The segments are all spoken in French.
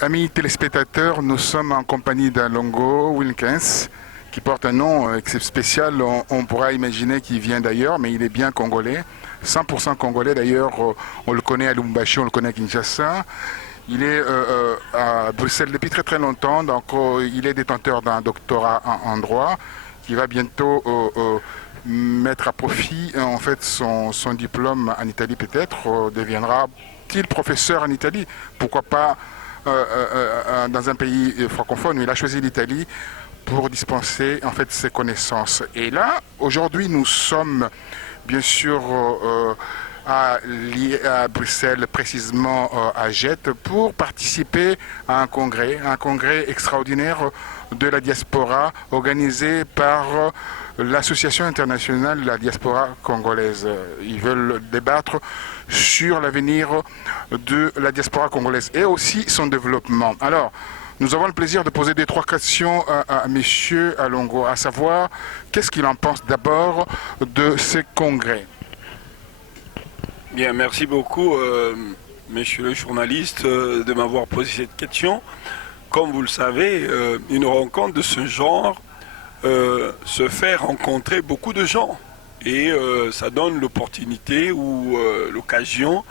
Amis téléspectateurs, nous sommes en compagnie d'Alongo Wilkins, qui porte un nom spécial. On pourra imaginer qu'il vient d'ailleurs, mais il est bien congolais. 100% congolais d'ailleurs, on le connaît à Lubumbashi, on le connaît à Kinshasa. Il est à Bruxelles depuis très très longtemps, donc il est détenteur d'un doctorat en droit qui va bientôt mettre à profit en fait son diplôme en Italie peut-être, deviendra-t-il professeur en Italie, pourquoi pas dans un pays francophone, mais il a choisi l'Italie pour dispenser en fait ses connaissances. Et là, aujourd'hui, nous sommes bien sûr à Bruxelles, précisément à Jette, pour participer à un congrès extraordinaire de la diaspora organisé par l'Association internationale de la diaspora congolaise. Ils veulent débattre sur l'avenir de la diaspora congolaise et aussi son développement. Alors, nous avons le plaisir de poser des trois questions à M. Alongo, à savoir qu'est-ce qu'il en pense d'abord de ce congrès. Bien, merci beaucoup, monsieur le journaliste, de m'avoir posé cette question. Comme vous le savez, une rencontre de ce genre se fait rencontrer beaucoup de gens. Et ça donne l'opportunité ou l'occasion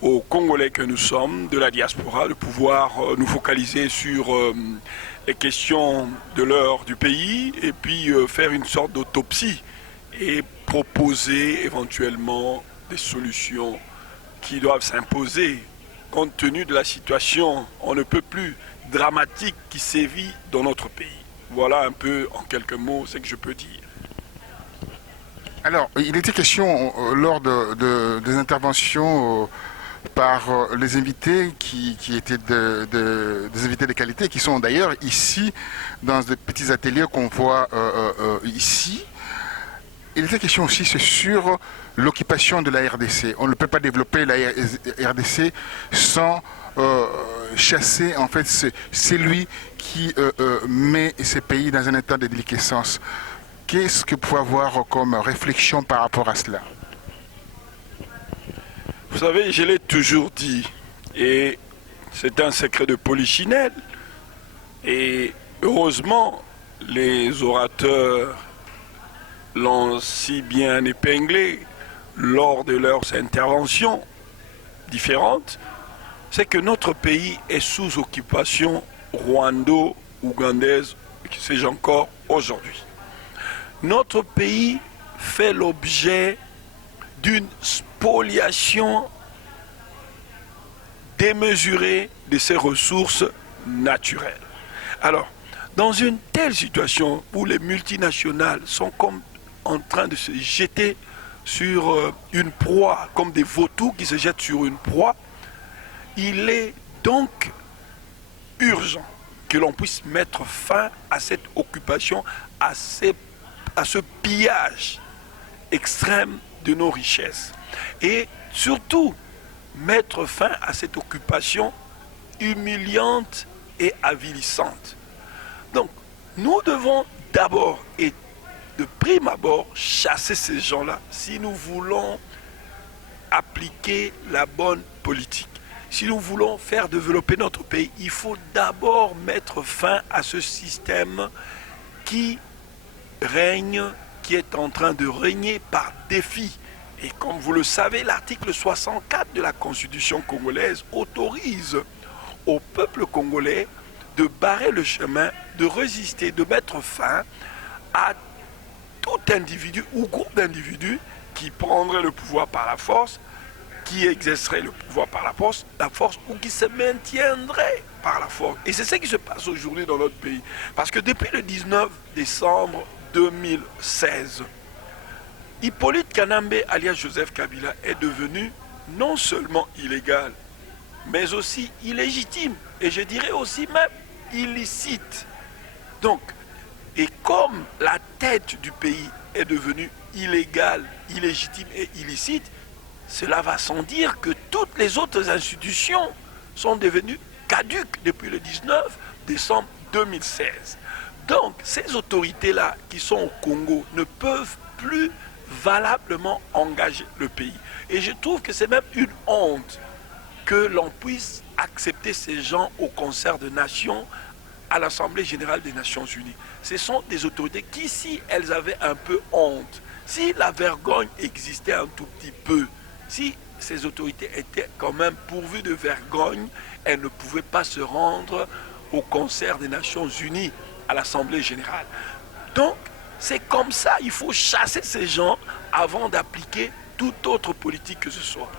aux Congolais que nous sommes, de la diaspora, de pouvoir nous focaliser sur les questions de l'heure du pays et puis faire une sorte d'autopsie et proposer éventuellement des solutions qui doivent s'imposer compte tenu de la situation on ne peut plus dramatique qui sévit dans notre pays. Voilà un peu en quelques mots ce que je peux dire. Alors, il était question lors des interventions par les invités qui étaient des invités de qualité, qui sont d'ailleurs ici, dans des petits ateliers qu'on voit ici. Il était question aussi sur l'occupation de la RDC. On ne peut pas développer la RDC sans chasser, en fait, c'est lui qui met ces pays dans un état de déliquescence. Qu'est-ce que vous pouvez avoir comme réflexion par rapport à cela? Vous savez, je l'ai toujours dit, et c'est un secret de polichinelle, et heureusement, les orateurs l'ont si bien épinglé lors de leurs interventions différentes, c'est que notre pays est sous occupation rwando-ougandaise, que sais-je encore, aujourd'hui. Notre pays fait l'objet d'une spoliation démesurée de ses ressources naturelles. Alors, dans une telle situation où les multinationales sont comme en train de se jeter sur une proie, comme des vautours qui se jettent sur une proie, il est donc urgent que l'on puisse mettre fin à cette occupation, à ce pillage extrême de nos richesses. Et surtout, mettre fin à cette occupation humiliante et avilissante. Donc, nous devons d'abord et de prime abord chasser ces gens-là si nous voulons appliquer la bonne politique. Si nous voulons faire développer notre pays, il faut d'abord mettre fin à ce système qui règne, qui est en train de régner par défi. Et comme vous le savez, l'article 64 de la Constitution congolaise autorise au peuple congolais de barrer le chemin, de résister, de mettre fin à tout individu ou groupe d'individus qui prendrait le pouvoir par la force, qui exercerait le pouvoir par la force ou qui se maintiendrait par la force. Et c'est ce qui se passe aujourd'hui dans notre pays. Parce que depuis le 19 décembre 2016, Hippolyte Kanambe, alias Joseph Kabila, est devenu non seulement illégal, mais aussi illégitime, et je dirais aussi même illicite. Donc, et comme la tête du pays est devenue illégale, illégitime et illicite, cela va sans dire que toutes les autres institutions sont devenues caduques depuis le 19 décembre 2016. Donc, ces autorités-là qui sont au Congo ne peuvent plus valablement engager le pays. Et je trouve que c'est même une honte que l'on puisse accepter ces gens au concert de nations à l'Assemblée générale des Nations Unies. Ce sont des autorités qui, si elles avaient un peu honte, si la vergogne existait un tout petit peu, si ces autorités étaient quand même pourvues de vergogne, elles ne pouvaient pas se rendre au concert des Nations Unies, à l'Assemblée générale. Donc, c'est comme ça, il faut chasser ces gens avant d'appliquer toute autre politique que ce soit.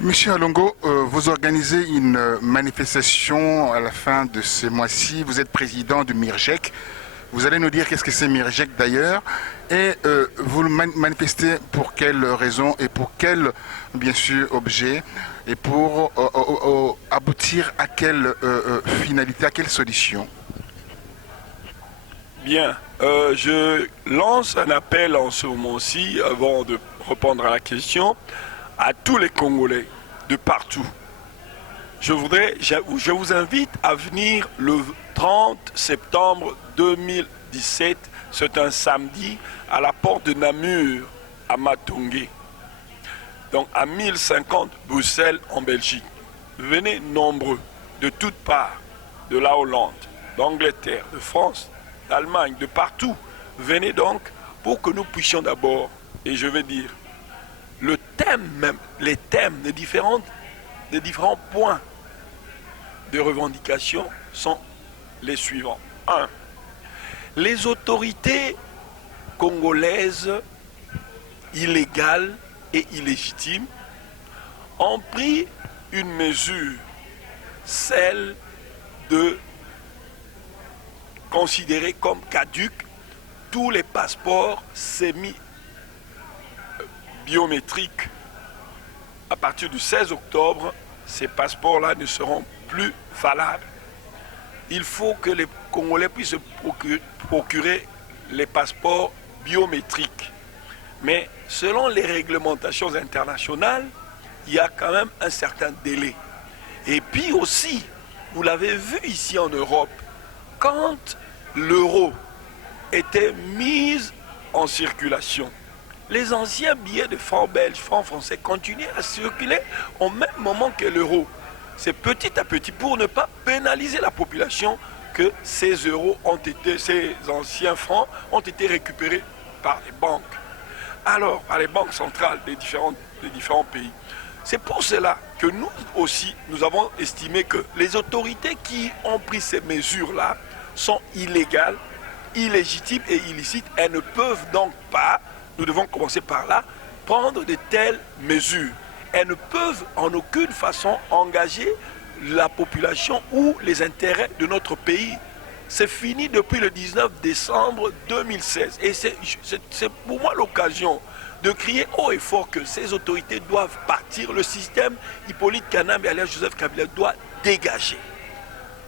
Monsieur Alongo, vous organisez une manifestation à la fin de ce mois-ci. Vous êtes président du MIRGEC. Vous allez nous dire qu'est-ce que c'est MIRGEC d'ailleurs. Et vous le manifestez pour quelle raison et pour quel, bien sûr, objet. Et pour aboutir à quelle finalité, à quelle solution. Bien, je lance un appel en ce moment-ci, avant de répondre à la question, à tous les Congolais de partout. Je vous invite à venir le 30 septembre 2017, c'est un samedi, à la porte de Namur, à Matongé, donc à 1050 Bruxelles en Belgique. Venez nombreux, de toutes parts, de la Hollande, d'Angleterre, de France, d'Allemagne, de partout. Venez donc pour que nous puissions d'abord, et je vais dire, le thème même, les thèmes des différents points de revendication sont les suivants. 1. Les autorités congolaises illégales et illégitimes ont pris une mesure, celle de considérer comme caducs tous les passeports biométriques. À partir du 16 octobre, ces passeports-là ne seront plus valables. Il faut que les Congolais puissent se procurer les passeports biométriques. Mais selon les réglementations internationales, il y a quand même un certain délai. Et puis aussi, vous l'avez vu ici en Europe, quand l'euro était mis en circulation, les anciens billets de francs belges, francs français continuaient à circuler au même moment que l'euro. C'est petit à petit pour ne pas pénaliser la population que ces anciens francs ont été récupérés par les banques. Alors, par les banques centrales des différents pays. C'est pour cela que nous aussi, nous avons estimé que les autorités qui ont pris ces mesures-là sont illégales, illégitimes et illicites. Elles ne peuvent donc pas, nous devons commencer par là, prendre de telles mesures. Elles ne peuvent en aucune façon engager la population ou les intérêts de notre pays. C'est fini depuis le 19 décembre 2016. Et c'est pour moi l'occasion de crier haut et fort que ces autorités doivent partir. Le système Hippolyte Kanambe et alias Joseph Kabila doit dégager.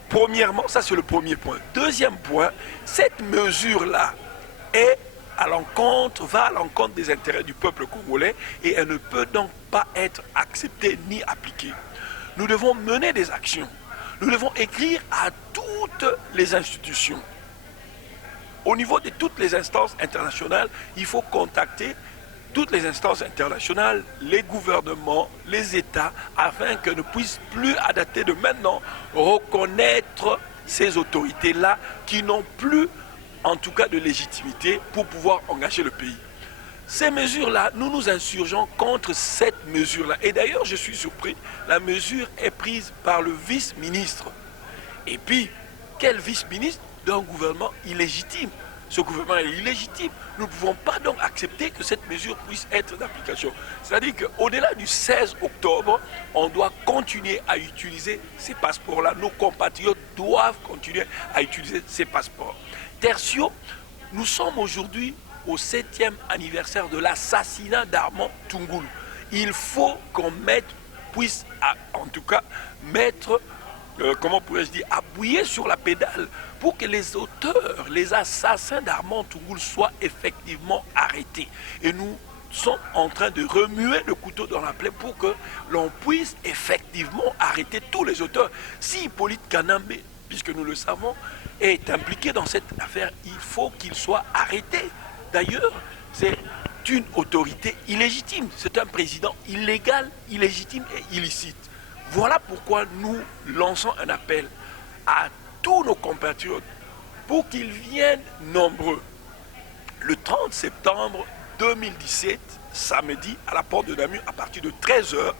Premièrement, ça c'est le premier point. Deuxième point, cette mesure-là va à l'encontre des intérêts du peuple congolais et elle ne peut donc pas être acceptée ni appliquée. Nous devons mener des actions. Nous devons écrire à toutes les institutions. Au niveau de toutes les instances internationales, il faut contacter toutes les instances internationales, les gouvernements, les États, afin que ne puissent plus, à dater de maintenant, reconnaître ces autorités-là qui n'ont plus, en tout cas, de légitimité pour pouvoir engager le pays. Ces mesures-là, nous nous insurgeons contre cette mesure-là. Et d'ailleurs, je suis surpris, la mesure est prise par le vice-ministre. Et puis, quel vice-ministre d'un gouvernement illégitime? Ce gouvernement est illégitime. Nous ne pouvons pas donc accepter que cette mesure puisse être d'application. C'est-à-dire qu'au-delà du 16 octobre, on doit continuer à utiliser ces passeports-là. Nos compatriotes doivent continuer à utiliser ces passeports. Tertio, nous sommes aujourd'hui au 7e anniversaire de l'assassinat d'Armand Tungulu. Il faut qu'on puisse en tout cas mettre, comment pourrais-je dire, appuyer sur la pédale pour que les auteurs, les assassins d'Armand Tungulu soient effectivement arrêtés. Et nous sommes en train de remuer le couteau dans la plaie pour que l'on puisse effectivement arrêter tous les auteurs. Si Hippolyte Kanambe, puisque nous le savons, est impliqué dans cette affaire, il faut qu'il soit arrêté. D'ailleurs, c'est une autorité illégitime. C'est un président illégal, illégitime et illicite. Voilà pourquoi nous lançons un appel à tous nos compatriotes pour qu'ils viennent nombreux le 30 septembre 2017, samedi, à la porte de Namur, à partir de 13 h,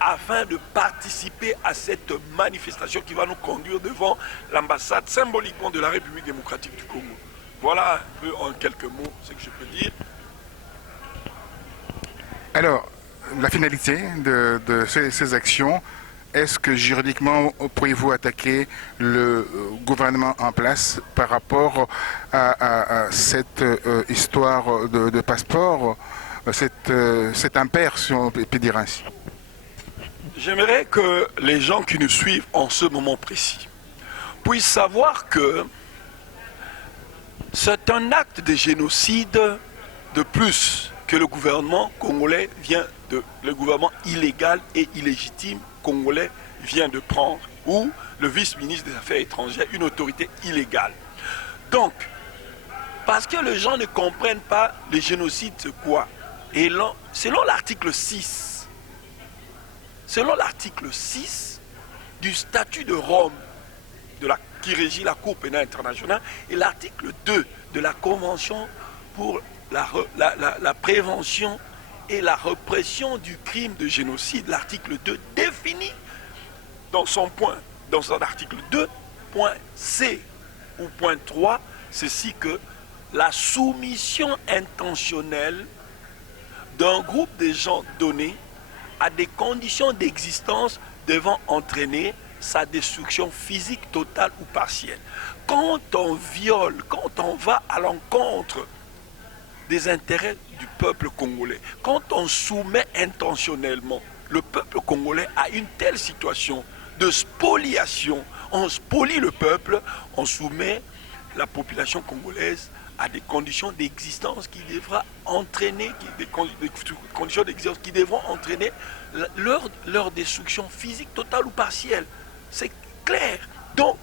afin de participer à cette manifestation qui va nous conduire devant l'ambassade symboliquement de la République démocratique du Congo. Voilà un peu en quelques mots ce que je peux dire. Alors, la finalité de ces actions, est-ce que juridiquement, pourriez-vous attaquer le gouvernement en place par rapport à cette histoire de passeport, cet impair, si on peut dire ainsi? J'aimerais que les gens qui nous suivent en ce moment précis puissent savoir que c'est un acte de génocide de plus que le gouvernement congolais le gouvernement illégal et illégitime congolais vient de prendre, ou le vice-ministre des Affaires étrangères, une autorité illégale. Donc, parce que les gens ne comprennent pas le génocide, c'est quoi? Et selon l'article 6, du statut de Rome, qui régit la Cour pénale internationale, et l'article 2 de la Convention pour la prévention et la répression du crime de génocide, l'article 2 définit dans son article 2, point C ou point 3, ceci que la soumission intentionnelle d'un groupe de gens donnés à des conditions d'existence devant entraîner sa destruction physique totale ou partielle. Quand on viole, quand on va à l'encontre des intérêts du peuple congolais, quand on soumet intentionnellement le peuple congolais à une telle situation de spoliation, on spolie le peuple, on soumet la population congolaise à des conditions d'existence qui devront entraîner, leur destruction physique totale ou partielle. C'est clair. Donc,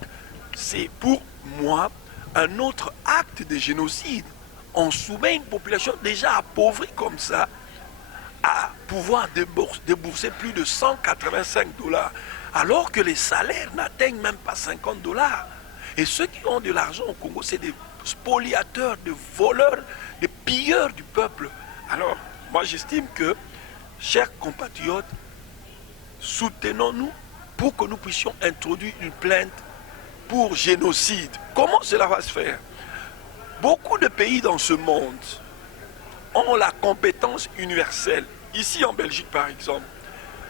c'est pour moi un autre acte de génocide. On soumet une population déjà appauvrie comme ça à pouvoir débourser plus de 185 $, alors que les salaires n'atteignent même pas 50 $. Et ceux qui ont de l'argent au Congo, c'est des spoliateurs, des voleurs, des pilleurs du peuple. Alors, moi j'estime que, chers compatriotes, soutenons-nous pour que nous puissions introduire une plainte pour génocide. Comment cela va se faire? Beaucoup de pays dans ce monde ont la compétence universelle. Ici en Belgique par exemple,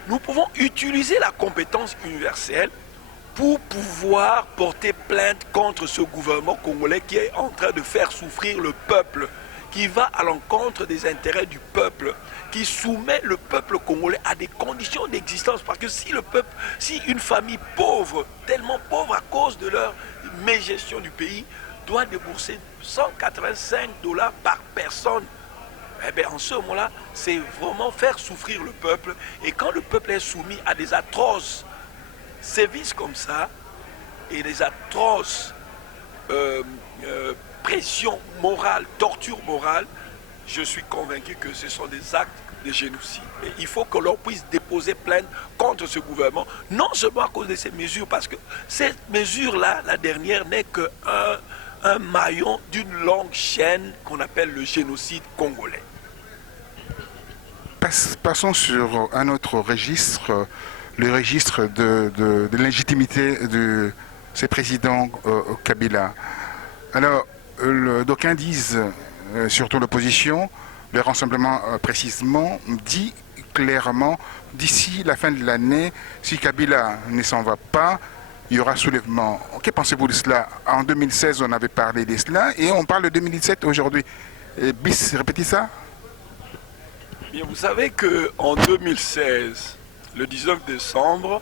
nous pouvons utiliser la compétence universelle pour pouvoir porter plainte contre ce gouvernement congolais qui est en train de faire souffrir le peuple, qui va à l'encontre des intérêts du peuple, qui soumet le peuple congolais à des conditions d'existence. Parce que si une famille pauvre, tellement pauvre à cause de leur mégestion du pays, doit débourser 185 $ par personne, eh bien, en ce moment-là, c'est vraiment faire souffrir le peuple. Et quand le peuple est soumis à des atroces sévices comme ça, et des atroces pression morale, torture morale, je suis convaincu que ce sont des actes de génocide. Et il faut que l'on puisse déposer plainte contre ce gouvernement, non seulement à cause de ces mesures, parce que cette mesure-là, la dernière, n'est qu'un maillon d'une longue chaîne qu'on appelle le génocide congolais. Passons sur un autre registre, le registre de légitimité de ces présidents Kabila. Alors, d'aucuns disent, surtout l'opposition, le Rassemblement précisément, dit clairement, d'ici la fin de l'année, si Kabila ne s'en va pas, il y aura soulèvement. Que pensez-vous de cela? En 2016, on avait parlé de cela, et on parle de 2017 aujourd'hui. Bis, répétez ça? Bien, vous savez qu'en 2016, le 19 décembre,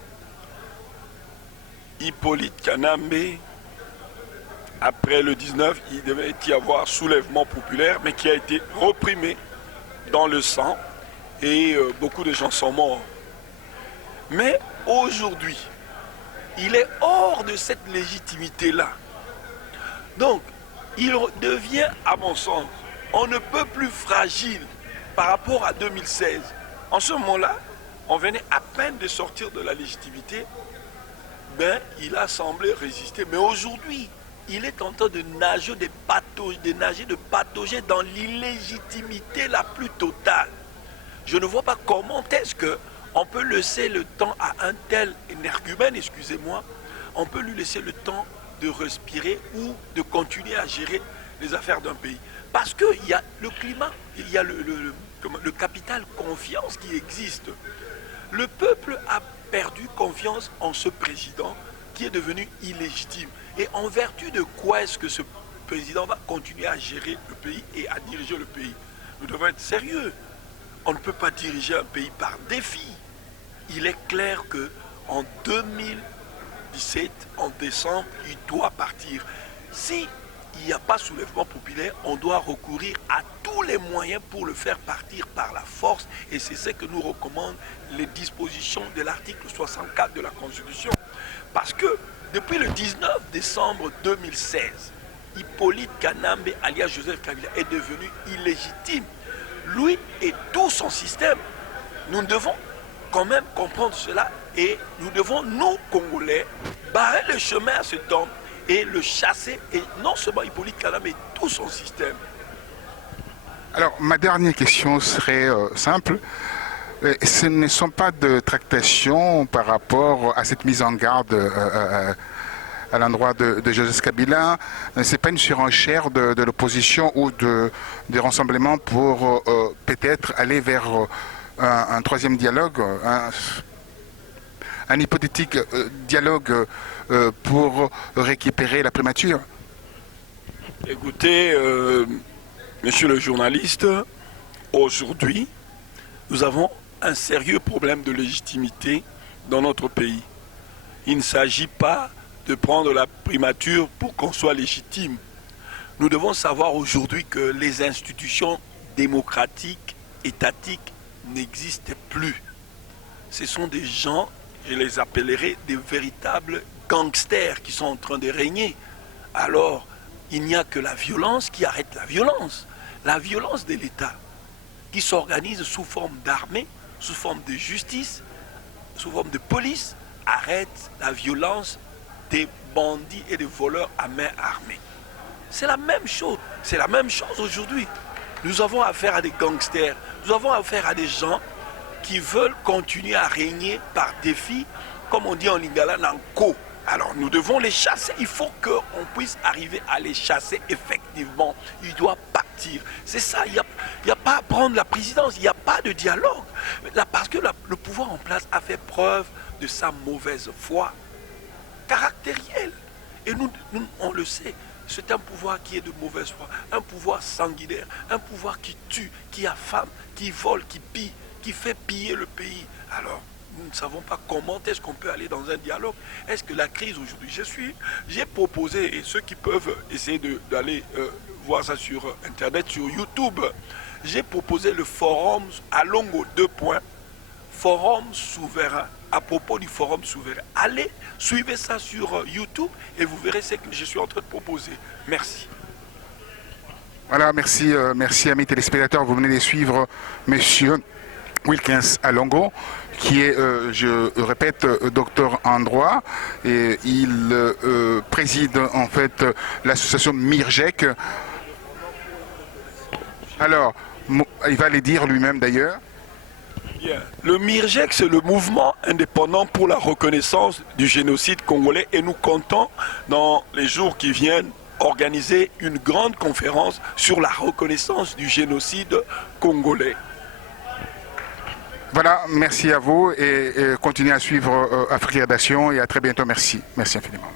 Hippolyte Kanambe, après le 19, il devait y avoir soulèvement populaire, mais qui a été reprimé dans le sang, et beaucoup de gens sont morts. Mais aujourd'hui, il est hors de cette légitimité-là. Donc, il devient, à mon sens, on ne peut plus fragile par rapport à 2016. En ce moment-là, on venait à peine de sortir de la légitimité, mais il a semblé résister. Mais aujourd'hui, il est en train de nager, de patauger dans l'illégitimité la plus totale. Je ne vois pas comment est-ce qu'on peut laisser le temps à un tel énergumène, excusez-moi, on peut lui laisser le temps de respirer ou de continuer à gérer les affaires d'un pays. Parce qu'il y a le climat, il y a le capital confiance qui existe. Le peuple a perdu confiance en ce président qui est devenu illégitime. Et en vertu de quoi est-ce que ce président va continuer à gérer le pays et à diriger le pays? Nous devons être sérieux. On ne peut pas diriger un pays par défi. Il est clair qu'en 2017, en décembre, il doit partir. Si il n'y a pas soulèvement populaire, on doit recourir à tous les moyens pour le faire partir par la force. Et c'est ce que nous recommandent les dispositions de l'article 64 de la Constitution. Parce que depuis le 19 décembre 2016, Hippolyte Kanambe, alias Joseph Kabila, est devenu illégitime. Lui et tout son système. Nous devons quand même comprendre cela et nous devons, nous, Congolais, barrer le chemin à cet homme et le chasser, et non seulement Hippolyte Kanambe, mais tout son système. Alors, ma dernière question serait simple. Ce ne sont pas de tractations par rapport à cette mise en garde à l'endroit de Joseph Kabila. Ce n'est pas une surenchère de l'opposition ou des rassemblements pour peut-être aller vers un troisième dialogue, un hypothétique dialogue pour récupérer la primature? Écoutez, monsieur le journaliste, aujourd'hui, nous avons un sérieux problème de légitimité dans notre pays. Il ne s'agit pas de prendre la primature pour qu'on soit légitime. Nous devons savoir aujourd'hui que les institutions démocratiques, étatiques, n'existent plus. Ce sont des gens, je les appellerai des véritables gangsters qui sont en train de régner. Alors, il n'y a que la violence qui arrête la violence. La violence de l'État qui s'organise sous forme d'armée, sous forme de justice, sous forme de police, arrête la violence des bandits et des voleurs à main armée. C'est la même chose. C'est la même chose aujourd'hui. Nous avons affaire à des gangsters. Nous avons affaire à des gens qui veulent continuer à régner par défi, comme on dit en lingala, nanko. Alors nous devons les chasser. Il faut qu'on puisse arriver à les chasser effectivement. Il doit partir. C'est ça. Il n'y a pas à prendre la présidence. Il n'y a pas de dialogue. Là, parce que le pouvoir en place a fait preuve de sa mauvaise foi caractérielle. Et nous, on le sait. C'est un pouvoir qui est de mauvaise foi, un pouvoir sanguinaire, un pouvoir qui tue, qui affame, qui vole, qui pille, qui fait piller le pays. Alors, nous ne savons pas comment est-ce qu'on peut aller dans un dialogue. Est-ce que la crise aujourd'hui, j'ai proposé, et ceux qui peuvent essayer d'aller voir ça sur Internet, sur YouTube, j'ai proposé le forum à Longo 2 points, forum souverain, à propos du forum souverain. Allez, suivez ça sur YouTube et vous verrez ce que je suis en train de proposer. Merci. Voilà, merci, merci amis téléspectateurs. Vous venez de suivre Monsieur Wilkins Alongo, qui est, je répète, docteur en droit, et il préside en fait l'association MIRGEC. Alors, il va les dire lui-même d'ailleurs. Bien. Le MIRGEC, c'est le mouvement indépendant pour la reconnaissance du génocide congolais, et nous comptons dans les jours qui viennent organiser une grande conférence sur la reconnaissance du génocide congolais. Voilà, merci à vous et continuez à suivre Afrique Rédaction et à très bientôt. Merci. Merci infiniment.